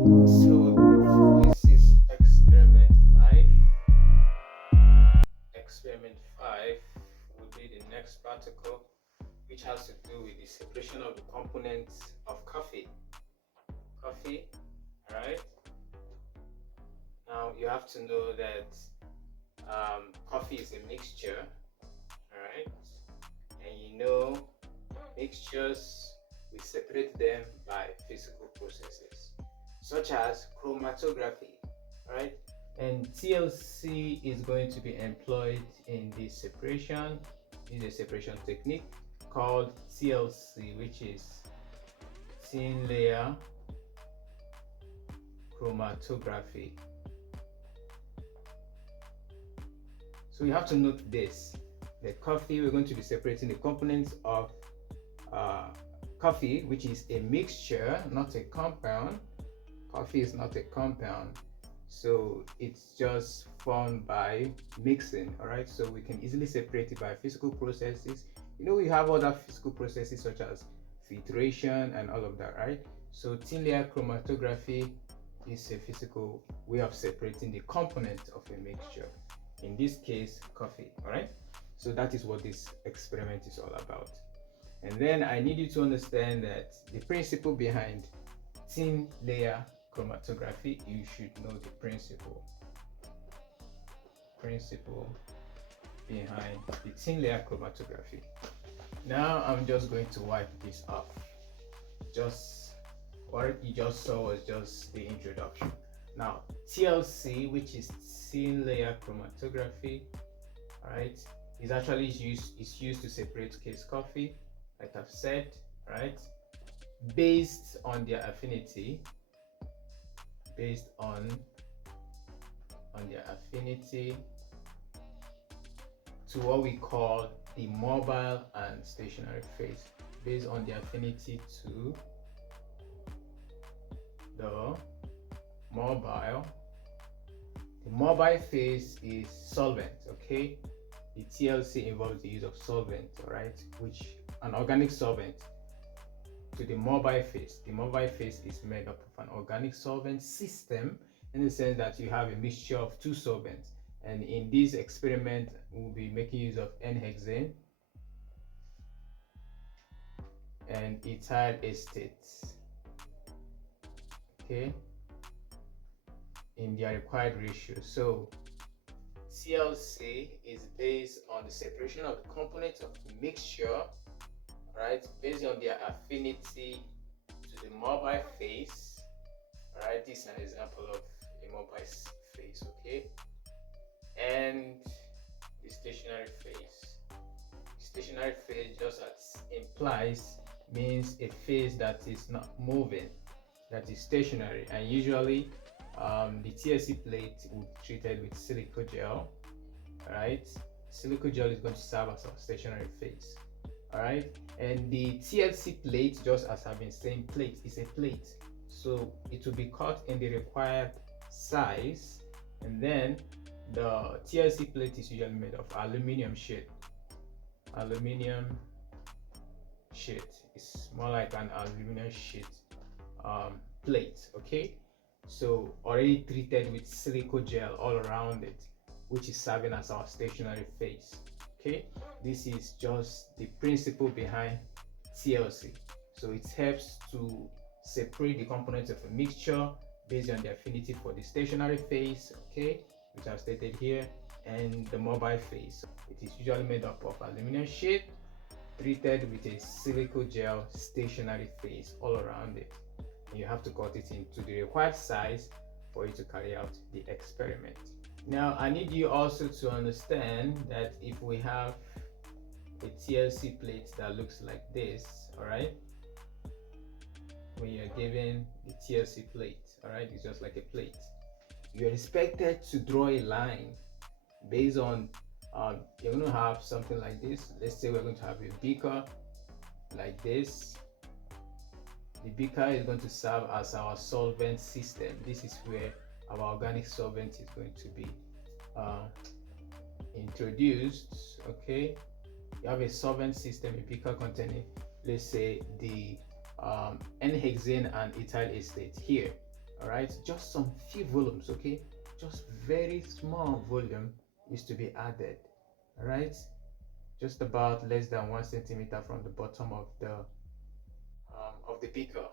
So this is experiment 5. Experiment 5 will be the next practical, which has to do with the separation of the components of coffee. Coffee, alright? Now you have to know that coffee is a mixture, alright? And you know mixtures, we separate them by physical processes, such as chromatography, right? And TLC is going to be employed in this separation. This is a separation technique called TLC, which is thin layer chromatography. So you have to note this: the coffee, we're going to be separating the components of coffee, which is a mixture, not a compound. Coffee is not a compound, so it's just formed by mixing. All right, so we can easily separate it by physical processes. You know, we have other physical processes such as filtration and all of that, right? So thin layer chromatography is a physical way of separating the components of a mixture, in this case coffee. All right, so that is what this experiment is all about. And then I need you to understand that the principle behind thin layer chromatography, you should know the principle behind the thin layer chromatography. Now I'm just going to wipe this off. Just what you just saw was just the introduction. Now TLC, which is thin layer chromatography, all right, is actually used to separate case coffee, like I've said, right, based on their affinity, to what we call the mobile and stationary phase, based on the affinity to the mobile. The mobile phase is solvent, okay? The TLC involves the use of solvent, all right, which an organic solvent. To the mobile phase, the mobile phase is made up of an organic solvent system, in the sense that you have a mixture of two solvents. And in this experiment, we'll be making use of N-hexane and ethyl acetate, okay, in their required ratio. So TLC is based on the separation of the components of the mixture, right, based on their affinity to the mobile phase. All right, this is an example of a mobile phase, okay, and the stationary phase. Stationary phase, just as implies, means a phase that is not moving, that is stationary. And usually the TLC plate will be treated with silica gel. All right, silica gel is going to serve as a stationary phase. All right, and the TLC plate, just as I've been saying, plate is a plate, so it will be cut in the required size. And then the TLC plate is usually made of aluminum sheet. Aluminum sheet is more like an aluminum sheet plate, okay, so already treated with silica gel all around it, which is serving as our stationary phase. Okay, this is just the principle behind TLC. So it helps to separate the components of a mixture based on the affinity for the stationary phase, okay, which I've stated here, and the mobile phase. It is usually made up of aluminum sheet treated with a silica gel stationary phase all around it. And you have to cut it into the required size for you to carry out the experiment. Now I need you also to understand that if we have a TLC plate that looks like this, all right, when you're given the TLC plate, all right, it's just like a plate, you're expected to draw a line based on you're going to have something like this. Let's say we're going to have a beaker like this. The beaker is going to serve as our solvent system. This is where our organic solvent is going to be introduced, okay. You have a solvent system, a beaker containing, let's say, the N-hexane and ethyl acetate here, All right, just some few volumes, okay, just very small volume is to be added. All right, just about less than 1 centimeter from the bottom of the beaker.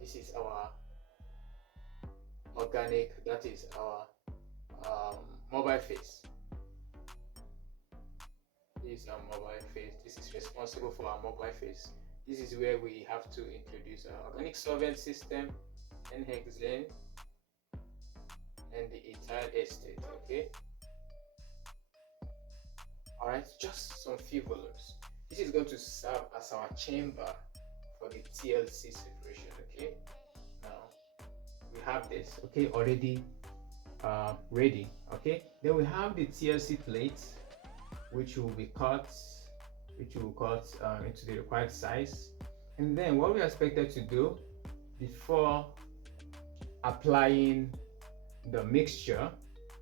This is our organic, that is our mobile phase. This is our mobile phase. This is responsible for our mobile phase. This is where we have to introduce our organic solvent system, N-hexane, and the ethyl acetate. Okay. All right, just some few volumes. This is going to serve as our chamber for the TLC separation. Okay. Now we have this. Okay, already ready. Okay. Then we have the TLC plate, which will be cut, into the required size. And then what we are expected to do before applying the mixture,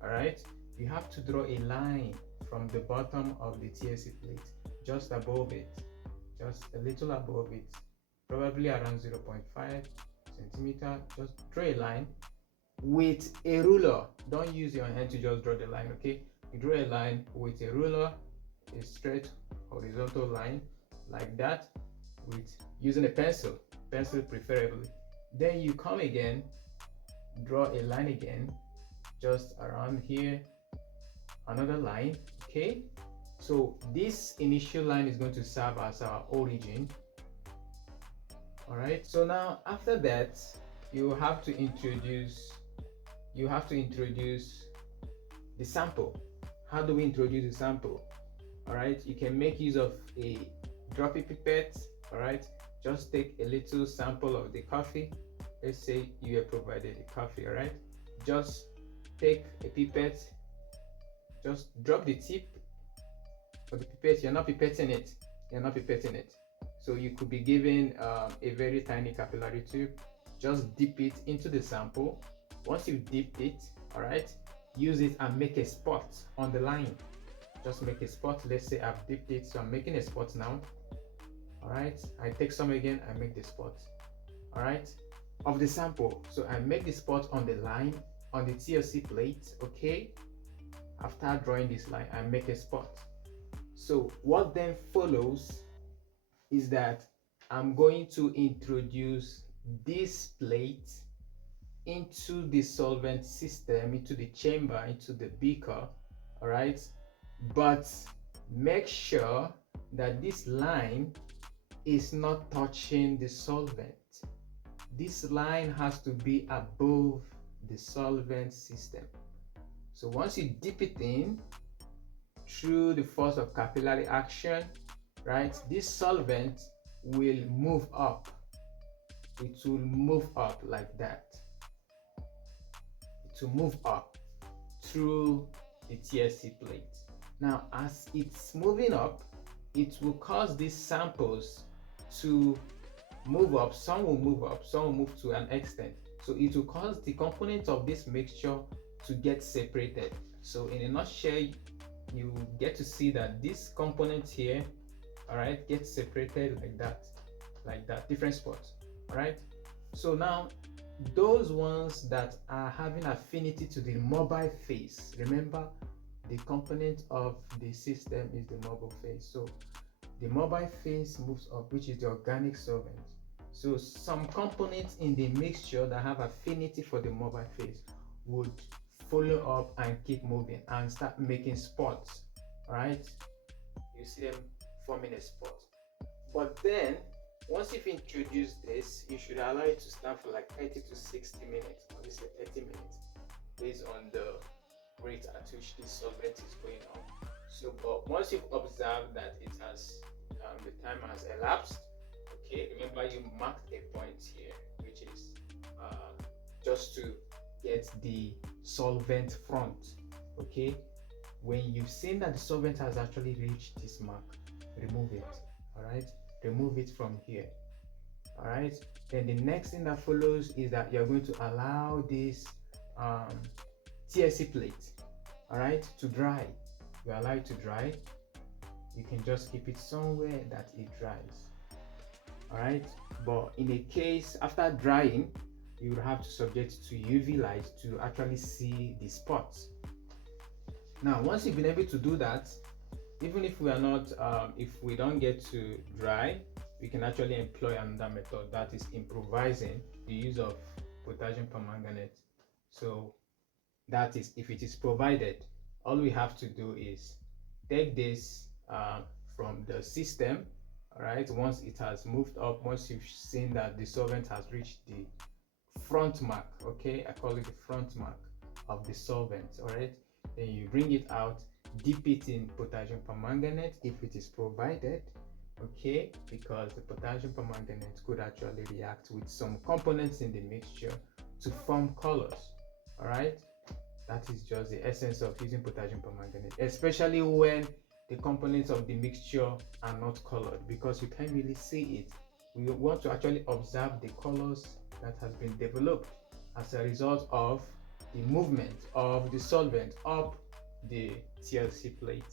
all right, you have to draw a line from the bottom of the TLC plate, just above it, just a little above it, probably around 0.5 centimeter. Just draw a line with a ruler. Don't use your hand to just draw the line, okay? You draw a line with a ruler, a straight horizontal line like that, with using a pencil preferably. Then you come again, draw a line again, just around here, another line. Okay, so this initial line is going to serve as our origin. All right, so now after that you have to introduce the sample. How do we introduce the sample? All right, you can make use of a droppy pipette. All right, just take a little sample of the coffee. Let's say you are provided the coffee. All right, just take a pipette, just drop the tip of the pipette. You're not pipetting it, so you could be given a very tiny capillary tube. Just dip it into the sample. Once you dip it, all right, use it and make a spot on the line. Just make a spot. Let's say I've dipped it, so I'm making a spot now. All right, I take some again, I make the spot, all right, of the sample. So I make the spot on the line on the TLC plate. Okay, after drawing this line, I make a spot. So what then follows is that I'm going to introduce this plate into the solvent system, into the chamber, into the beaker. All right, but make sure that this line is not touching the solvent. This line has to be above the solvent system. So once you dip it in through the force of capillary action, right, this solvent will move up. It will move up like that. It will move up through the TLC plate. Now, as it's moving up, it will cause these samples to move up. Some will move up, some will move to an extent. So it will cause the components of this mixture to get separated. So in a nutshell, you get to see that this component here, all right, gets separated like that, different spots. All right, so now those ones that are having affinity to the mobile phase, remember the component of the system is the mobile phase. So the mobile phase moves up, which is the organic solvent. So some components in the mixture that have affinity for the mobile phase would follow up and keep moving and start making spots. All right, you see them forming a spot. But then once you've introduced this, you should allow it to stand for like 30 to 60 minutes, or let's say 30 minutes, based on the rate at which this solvent is going on. So, but once you've observed that it has, the time has elapsed, okay, remember you marked a point here, which is just to get the solvent front. Okay, when you've seen that the solvent has actually reached this mark, remove it. All right, remove it from here. All right, then the next thing that follows is that you're going to allow this TLC plate, all right, to dry. You allow it to dry. You can just keep it somewhere that it dries. All right, but in a case after drying, you would have to subject it to UV light to actually see the spots. Now, once you've been able to do that, even if we are not, if we don't get to dry, we can actually employ another method, that is improvising the use of potassium permanganate. So that is, if it is provided, all we have to do is take this from the system. All right, once it has moved up, once you've seen that the solvent has reached the front mark, okay, I call it the front mark of the solvent. All right, then you bring it out, dip it in potassium permanganate if it is provided, okay, because the potassium permanganate could actually react with some components in the mixture to form colors. All right, that is just the essence of using potassium permanganate, especially when the components of the mixture are not colored, because you can't really see it. We want to actually observe the colors that has been developed as a result of the movement of the solvent up the TLC plate.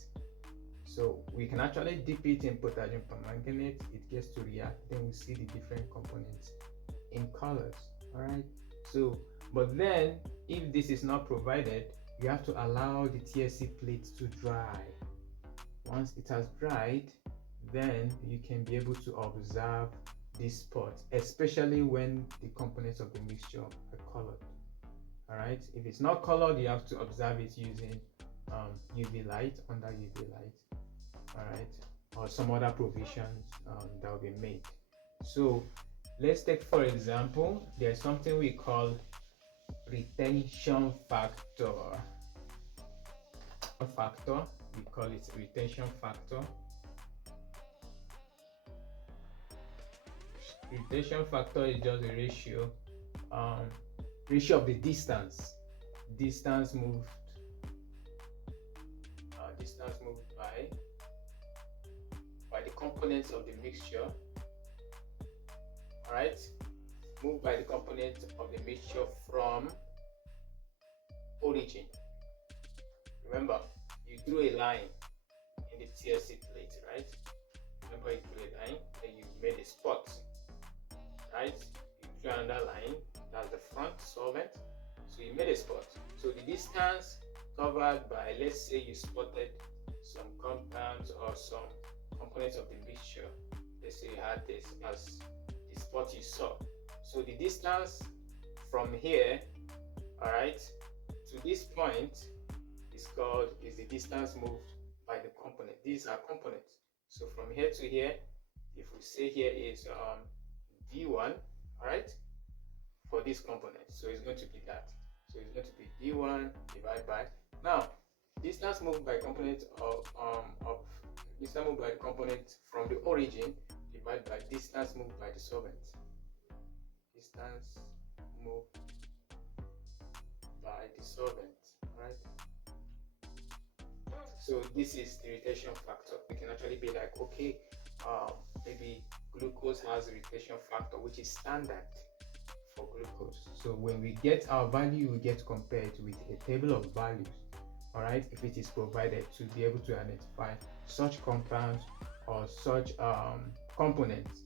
So we can actually dip it in potassium permanganate, it gets to react, then we see the different components in colors. All right, so but then if this is not provided, you have to allow the TLC plate to dry. Once it has dried, then you can be able to observe these spots, especially when the components of the mixture are colored. All right, if it's not colored, you have to observe it using UV light, under UV light. All right, or some other provisions that will be made. So let's take, for example, there's something we call retention factor. We call it retention factor. Retention factor is just a ratio of the distance moved by the components of the mixture. All right, moved by the components of the mixture from origin. Remember, you drew a line in the TLC plate, right? Remember, you drew a line and you made a spot, right? You drew another line, that's the front solvent. So you made a spot. So the distance covered by, let's say you spotted some compounds or some components of the mixture. Let's say you had this as the spot you saw. So the distance from here, all right, to this point is the distance moved by the component. These are components. So from here to here, if we say here is D1, all right, for this component, so it's going to be that. So it's going to be D1 divided by, now distance moved by component distance moved by the component from the origin divided by distance moved by the solvent. Distance moved by the solvent, right? So this is the retention factor. We can actually be like, okay, maybe glucose has a retention factor which is standard for glucose. So when we get our value, we get compared with a table of values, all right, if it is provided, to be able to identify such compounds or such components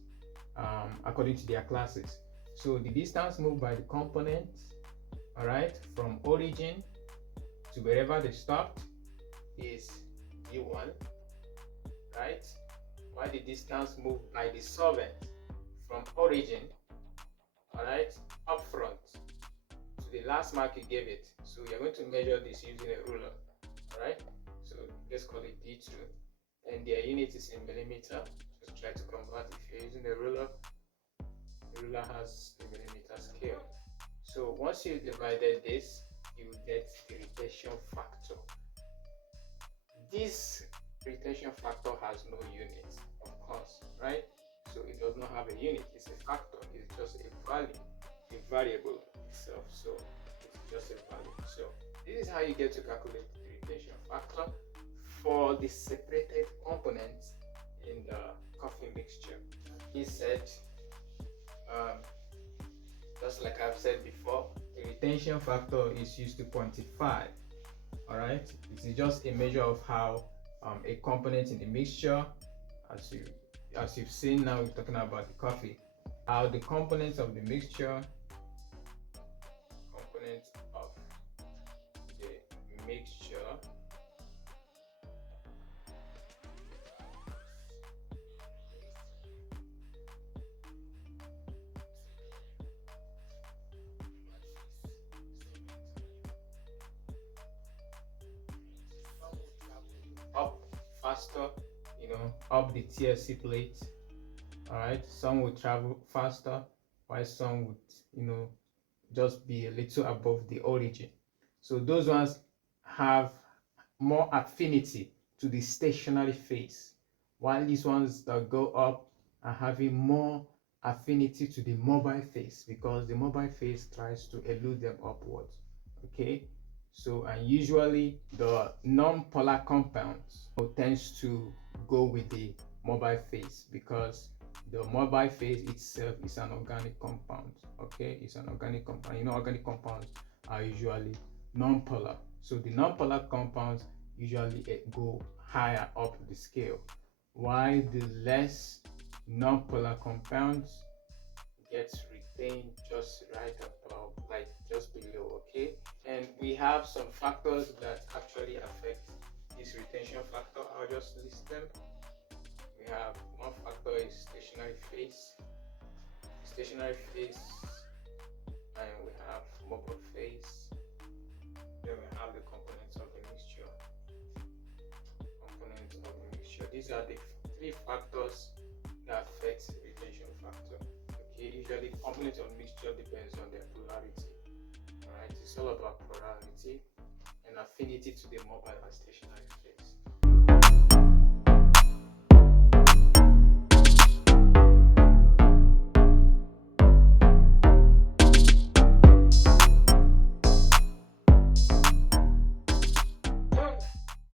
according to their classes. So the distance moved by the components, all right, from origin to wherever they stopped is D1, right? While the distance moved by the solvent from origin, all right, up front to the last mark you gave it. So you're going to measure this using a ruler, all right? So let's call it D2, and their unit is in millimeter. Just try to convert. If you're using a ruler, the ruler has a millimeter scale. So once you divided this, you get the retention factor. This retention factor has no unit, of course, right? So it does not have a unit. It's a factor. It's just a value, a variable itself. So it's just a value. So this is how you get to calculate the retention factor for the separated components in the coffee mixture. He said, just like I've said before, the retention factor is used to quantify. All right, it is just a measure of how a component in the mixture, as you've seen now, we're talking about the coffee, how the components of the mixture component of the mixture. Up faster, up the TLC plate. All right, some will travel faster, while some would, just be a little above the origin. So those ones have more affinity to the stationary phase, while these ones that go up are having more affinity to the mobile phase, because the mobile phase tries to elude them upwards. Okay, so and usually the non-polar compounds tends to go with the mobile phase, because the mobile phase itself is an organic compound. Okay, it's an organic compound. Organic compounds are usually non-polar, so the non-polar compounds usually go higher up the scale, while the less non-polar compounds gets retained just right above, like just below. Okay, and we have some factors that actually affect this retention factor. I'll just list them. We have one factor is stationary phase, and we have mobile phase. Then we have the components of the mixture. These are the three factors that affect the retention factor. Okay, usually the component of mixture depends on their polarity. Alright, it's all about polarity and affinity to the mobile and stationary